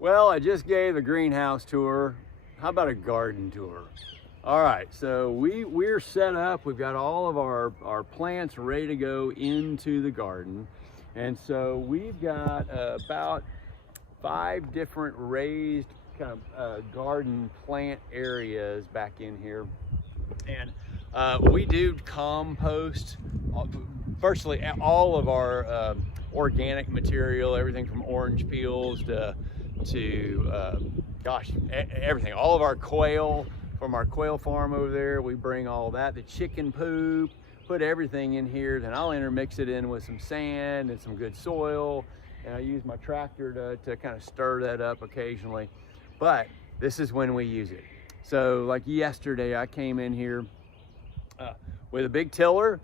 Well, I just gave a greenhouse tour. How about a garden tour? All right, so we're set up. We've got all of our plants ready to go into the garden. And so we've got about 5 different raised kind of garden plant areas back in here. And we do compost virtually all of our organic material, everything from orange peels to gosh, everything. All of our quail from our quail farm over there, we bring all that. The chicken poop, put everything in here. Then I'll intermix it in with some sand and some good soil. And I use my tractor to kind of stir that up occasionally. But this is when we use it. So like yesterday, I came in here with a big tiller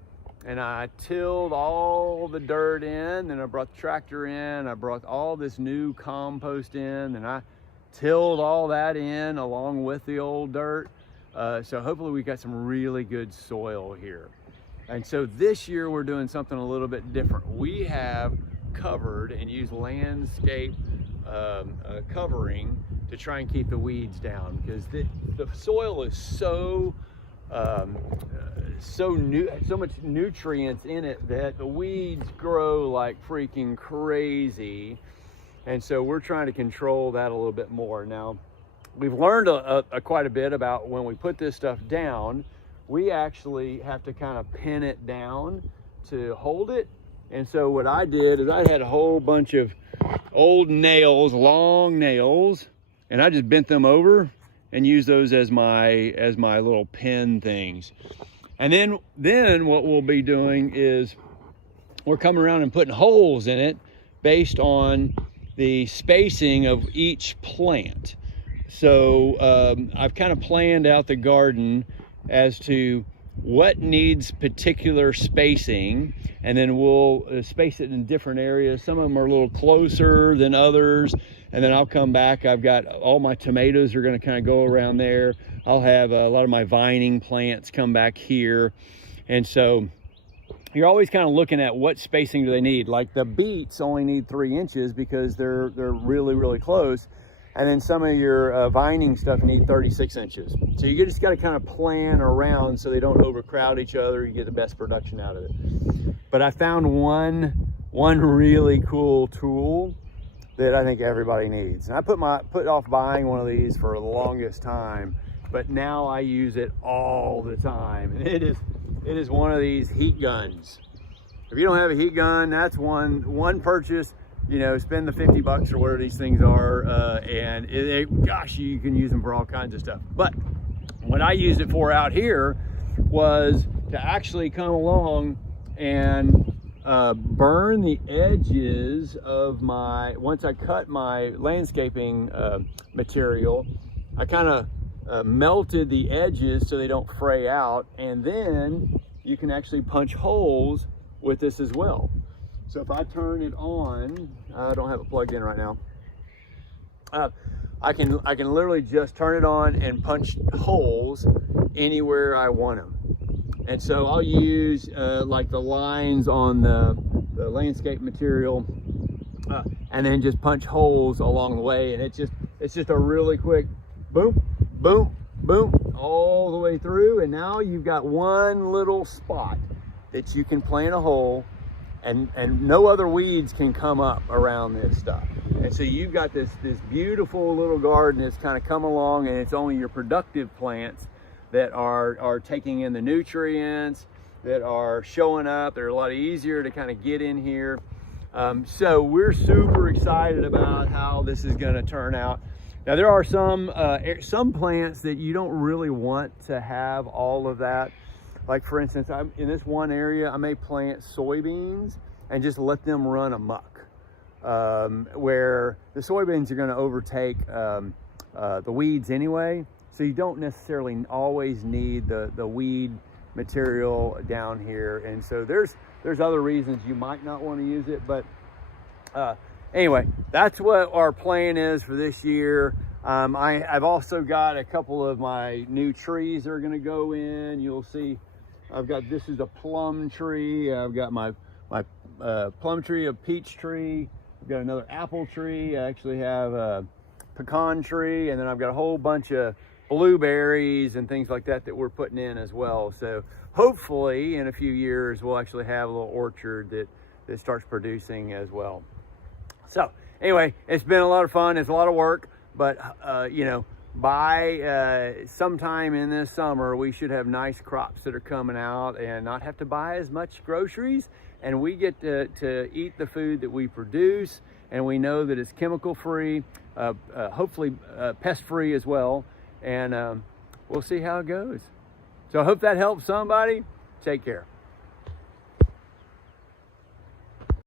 and I tilled all the dirt in. Then I brought the tractor in. I brought all this new compost in, and I tilled all that in along with the old dirt. So hopefully we got some really good soil here. And so this year we're doing something a little bit different. We have covered and used landscape covering to try and keep the weeds down, because the soil is so much nutrients in it that the weeds grow like freaking crazy. And so we're trying to control that a little bit more. Now, we've learned quite a bit about when we put this stuff down, we actually have to kind of pin it down to hold it. And so what I did is I had a whole bunch of old nails, long nails, and I just bent them over and used those as my little pin things. And then what we'll be doing is we're coming around and putting holes in it based on the spacing of each plant. So I've kind of planned out the garden as to what needs particular spacing, and then we'll space it in different areas. Some of them are a little closer than others, and then I'll come back. I've got all my tomatoes are going to kind of go around there. I'll have a lot of my vining plants come back here. And so you're always kind of looking at what spacing do they need. Like the beets only need 3 inches because they're really, really close. And then some of your vining stuff need 36 inches. So you just got to kind of plan around so they don't overcrowd each other. You get the best production out of it. But I found one really cool tool that I think everybody needs. And I put off buying one of these for the longest time, but now I use it all the time. And it is one of these heat guns. If you don't have a heat gun, that's one purchase. You know, spend the 50 bucks or whatever these things are, and gosh, you can use them for all kinds of stuff. But what I used it for out here was to actually come along and burn the edges of once I cut my landscaping material, I kind of melted the edges so they don't fray out, and then you can actually punch holes with this as well. So if I turn it on, I don't have it plugged in right now. I can literally just turn it on and punch holes anywhere I want them. And so I'll use like the lines on the landscape material, and then just punch holes along the way. And it's just a really quick boom, boom, boom, all the way through. And now you've got one little spot that you can plant a hole, and no other weeds can come up around this stuff. And so you've got this beautiful little garden that's kind of come along, and it's only your productive plants that are taking in the nutrients, that are showing up. They're a lot easier to kind of get in here. So we're super excited about how this is going to turn out. Now there are some plants that you don't really want to have all of that. Like for instance, in this one area, I may plant soybeans and just let them run amok, where the soybeans are going to overtake the weeds anyway. So you don't necessarily always need the weed material down here. And so there's other reasons you might not want to use it. But anyway, that's what our plan is for this year. I've also got a couple of my new trees that are going to go in. You'll see this is a plum tree. I've got my plum tree, a peach tree. I've got another apple tree. I actually have pecan tree, and then I've got a whole bunch of blueberries and things like that we're putting in as well. So hopefully in a few years we'll actually have a little orchard that starts producing as well. So anyway, it's been a lot of fun. It's a lot of work, but you know, by sometime in this summer we should have nice crops that are coming out and not have to buy as much groceries, and we get to eat the food that we produce, and we know that it's chemical free, hopefully pest free as well, and we'll see how it goes. So I hope that helps somebody. Take care.